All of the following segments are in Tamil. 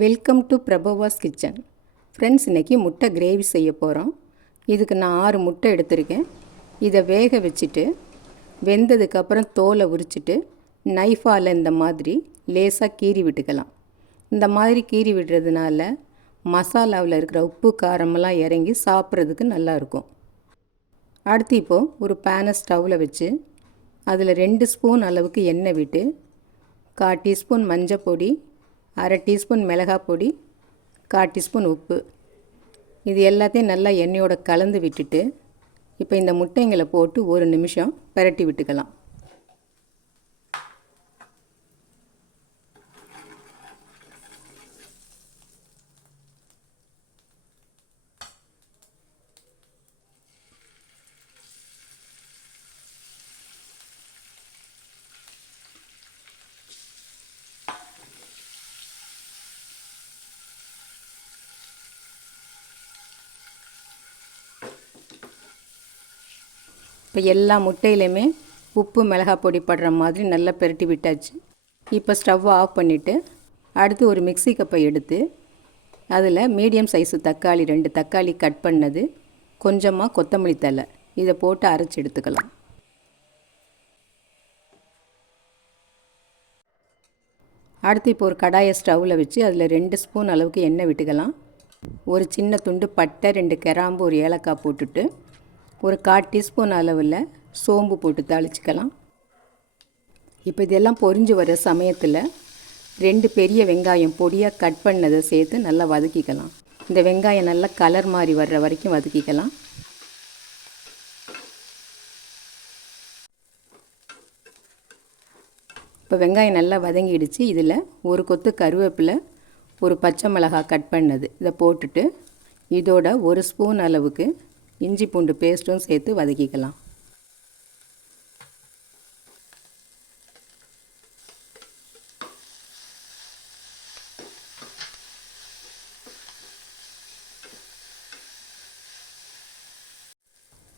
Welcome to Prabhavas kitchen. Friends, இன்றைக்கி முட்டை கிரேவி செய்ய போகிறோம். இதுக்கு நான் 6 முட்டை எடுத்திருக்கேன். இதை வேக வச்சுட்டு வெந்ததுக்கப்புறம் தோலை உரிச்சிட்டு நைஃபால் இந்த மாதிரி லேசாக கீறி விட்டுக்கலாம். இந்த மாதிரி கீறி விடுறதுனால மசாலாவில் இருக்கிற உப்பு காரமெல்லாம் இறங்கி சாப்பிட்றதுக்கு நல்லாயிருக்கும். அடுத்து இப்போது ஒரு பேனை ஸ்டவ்வில் வச்சு அதில் 2 ஸ்பூன் அளவுக்கு எண்ணெய் விட்டு 1/4 டீஸ்பூன் மஞ்சள் பொடி, 1/2 டீஸ்பூன் மிளகாய் பொடி, 1/4 டீஸ்பூன் உப்பு, இது எல்லாத்தையும் நல்லா எண்ணெயோடு கலந்து விட்டுட்டு இப்போ இந்த முட்டைங்களை போட்டு 1 நிமிஷம் பிரட்டி விட்டுக்கலாம். இப்போ எல்லா முட்டையிலையுமே உப்பு மிளகாய் பொடி படுற மாதிரி நல்லா பிரட்டி விட்டாச்சு. இப்போ ஸ்டவ்வை ஆஃப் பண்ணிவிட்டு அடுத்து ஒரு மிக்ஸி கப்பை எடுத்து அதில் மீடியம் சைஸு தக்காளி 2 தக்காளி கட் பண்ணது, கொஞ்சமாக கொத்தமல்லி தழை இதை போட்டு அரைச்சி எடுத்துக்கலாம். அடுத்து இப்போ ஒரு கடாயை ஸ்டவ்வில் வச்சு அதில் 2 ஸ்பூன் அளவுக்கு எண்ணெய் விட்டுக்கலாம். ஒரு சின்ன துண்டு பட்டை, 2 கிராம்பு, ஒரு ஏலக்காய் போட்டுட்டு ஒரு 1/4 டீஸ்பூன் அளவில் சோம்பு போட்டு தாளிச்சிக்கலாம். இப்போ இதெல்லாம் பொரிஞ்சு வர சமயத்தில் 2 பெரிய வெங்காயம் பொடியாக கட் பண்ணதை சேர்த்து நல்லா வதக்கிக்கலாம். இந்த வெங்காயம் நல்லா கலர் மாதிரி வர்ற வரைக்கும் வதக்கிக்கலாம். இப்போ வெங்காயம் நல்லா வதங்கிடுச்சு. இதில் ஒரு கொத்து கருவேப்பிலை, ஒரு பச்சை மிளகாய் கட் பண்ணது இதை போட்டுட்டு இதோட 1 ஸ்பூன் அளவுக்கு இஞ்சி பூண்டு பேஸ்ட்டும் சேர்த்து வதக்கிக்கலாம்.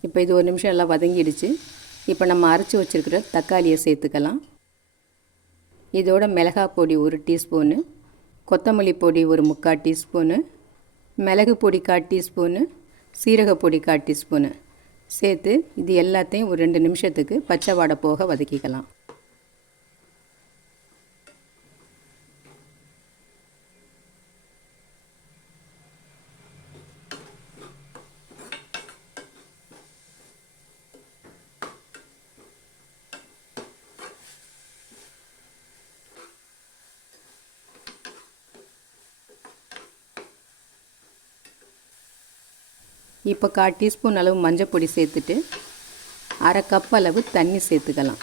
இப்போ இது 1 நிமிஷம் எல்லாம் வதங்கிடுச்சு. இப்போ நம்ம அரைச்சி வச்சுருக்கிற தக்காளியை சேர்த்துக்கலாம். இதோட மிளகாய் பொடி 1 டீஸ்பூனு, கொத்தமல்லி பொடி ஒரு 3/4 டீஸ்பூனு, மிளகு பொடி 1/4 டீஸ்பூனு, சீரகப்பொடி 1/4 டீஸ்பூனு சேர்த்து இது எல்லாத்தையும் ஒரு 2 நிமிஷத்துக்கு பச்சை வாடை போக வதக்கிக்கலாம். இப்போ 1/4 டீஸ்பூன் அளவு மஞ்சள் பொடி சேர்த்துட்டு 1/2 கப் அளவு தண்ணி சேர்த்துக்கலாம்.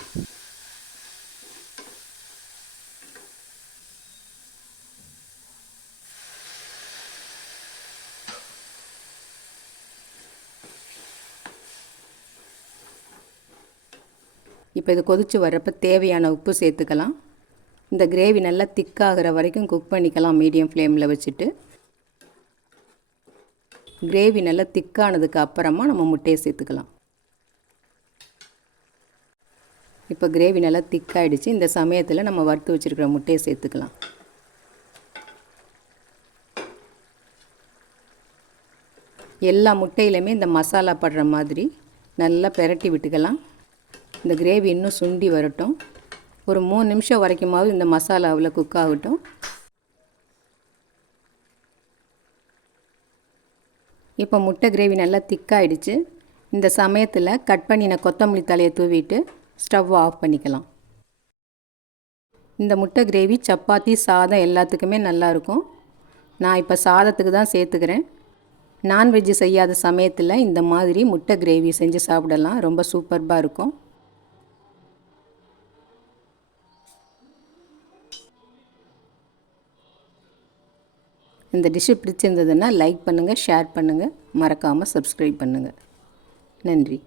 இப்போ இது கொதித்து வர்றப்ப தேவையான உப்பு சேர்த்துக்கலாம். இந்த கிரேவி நல்லா திக்காகிற வரைக்கும் குக் பண்ணிக்கலாம் மீடியம் ஃப்ளேமில் வச்சுட்டு. கிரேவி நல்லா திக்கானதுக்கு அப்புறமா நம்ம முட்டையை சேர்த்துக்கலாம். இப்போ கிரேவி நல்லா திக்காயிடுச்சு. இந்த சமயத்தில் நம்ம வறுத்து வச்சுருக்கிற முட்டையை சேர்த்துக்கலாம். எல்லா முட்டையிலுமே இந்த மசாலா படுற மாதிரி நல்லா பிரட்டி விட்டுக்கலாம். இந்த கிரேவி இன்னும் சுண்டி வரட்டும். ஒரு 3 நிமிஷம் வரைக்குமாவது இந்த மசாலாவில் குக் ஆகட்டும். இப்போ முட்டை கிரேவி நல்லா திக்காயிடுச்சு. இந்த சமயத்தில் கட் பண்ணின கொத்தமல்லி தழையை தூவிட்டு ஸ்டவ் ஆஃப் பண்ணிக்கலாம். இந்த முட்டை கிரேவி சப்பாத்தி, சாதம் எல்லாத்துக்குமே நல்லாயிருக்கும். நான் இப்போ சாதத்துக்கு தான் சேர்த்துக்கிறேன். நான்வெஜ்ஜு செய்யாத சமயத்தில் இந்த மாதிரி முட்டை கிரேவி செஞ்சு சாப்பிடலாம். ரொம்ப சூப்பர்பாக இருக்கும். இந்த டிஷ்ஷு பிடிச்சிருந்ததுன்னா லைக் பண்ணுங்கள், ஷேர் பண்ணுங்கள், மறக்காமல் சப்ஸ்கிரைப் பண்ணுங்கள். நன்றி.